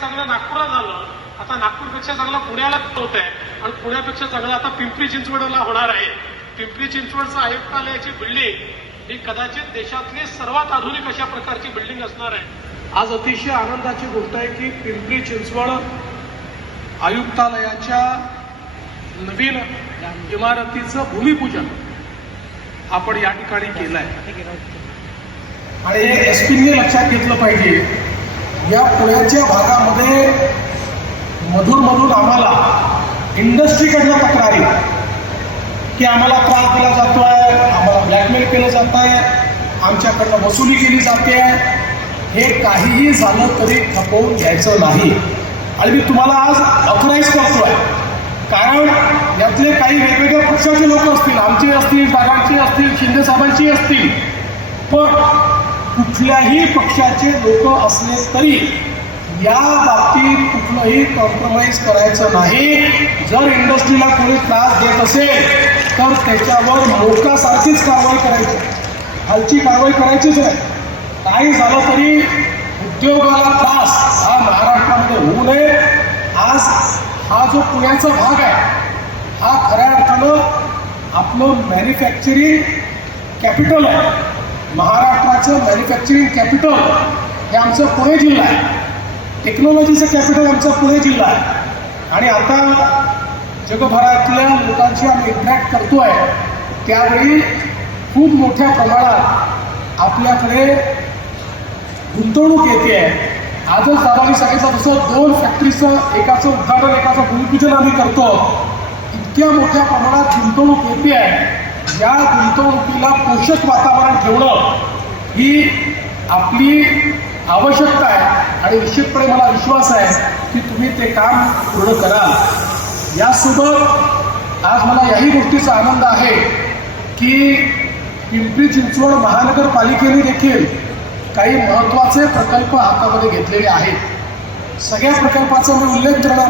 चांगलं नागपुरात झालं. आता नागपूरपेक्षा चांगलं पुण्याला होत आहे. आणि पुण्यापेक्षा चांगलं आता पिंपरी चिंचवडला होणार आहे. पिंपरी चिंचवडचं आयुक्तालयाची बिल्डिंग ही कदाचित देशातली सर्वात आधुनिक अशा प्रकारची बिल्डिंग असणार आहे. आज अतिशय आनंदाची गोष्ट आहे की पिंपरी चिंचवड आयुक्तालयाच्या नवीन इमारतीचं भूमिपूजन आपण या ठिकाणी केलं आहे आणि एस पीने लक्षात घेतलं पाहिजे. या पुण्याच्या भागामध्ये मधून मधून आम्हाला इंडस्ट्रीकडनं तक्रारी की आम्हाला त्रास दिला जातोय आम्हाला ब्लॅकमेल केलं जात आहे आमच्याकडनं वसुली केली जाते. हे काहीही झालं तरी थकवून घ्यायचं नाही. आणि मी तुम्हाला आज ऑथराईज करतोय. कारण यातले काही वेगवेगळ्या पक्षाचे लोक असतील आमचे असतील दादांचे असतील शिंदेसाहेबांची असतील पण कुठल्याही पक्षाचे लोक असले तरी या बाबतीत कुठलंही कॉम्प्रोमाइज करायचं नाही. जर इंडस्ट्रीला कोणी त्रास देत असेल तर त्याच्यावर मोकासारखीच कारवाई करायची. खालची कारवाई करायचीच नाही. काही झालं तरी उद्योगाला त्रास हा महाराष्ट्रामध्ये होऊ नये. आज हा जो पुण्याचा भाग आहे हा खऱ्या अर्थानं आपलं मॅन्युफॅक्चरिंग कॅपिटल आहे. महाराष्ट्राचं मॅन्युफॅक्चरिंग कॅपिटल हे आमचं पुणे जिल्हा आहे. टेक्नॉलॉजीचं कॅपिटल आमचं पुणे जिल्हा आहे. आणि आता जगभरातल्या लोकांशी आम्ही इंटरॅक्ट करतोय त्यावेळी खूप मोठ्या प्रमाणात आपल्याकडे गुंतवणूक येते. आहे आजच दादानी सांगितलं तसं दोन फॅक्टरीचं एकाचं उद्घाटन एकाचं भूमिपूजन आम्ही करतो. इतक्या मोठ्या प्रमाणात गुंतवणूक येते आहे या गुंतवणुकीला पोषक वातावरण ठेवणं ही आपली आवश्यकता आहे आणि निश्चितपणे मला विश्वास आहे की तुम्ही ते काम पूर्ण कराल. यासोबत आज मला याही गोष्टीचा आनंद आहे की पिंपरी चिंचवड महानगरपालिकेने देखील काही महत्त्वाचे प्रकल्प हातामध्ये घेतलेले आहेत. सगळ्या प्रकल्पाचा मी उल्लेख करणार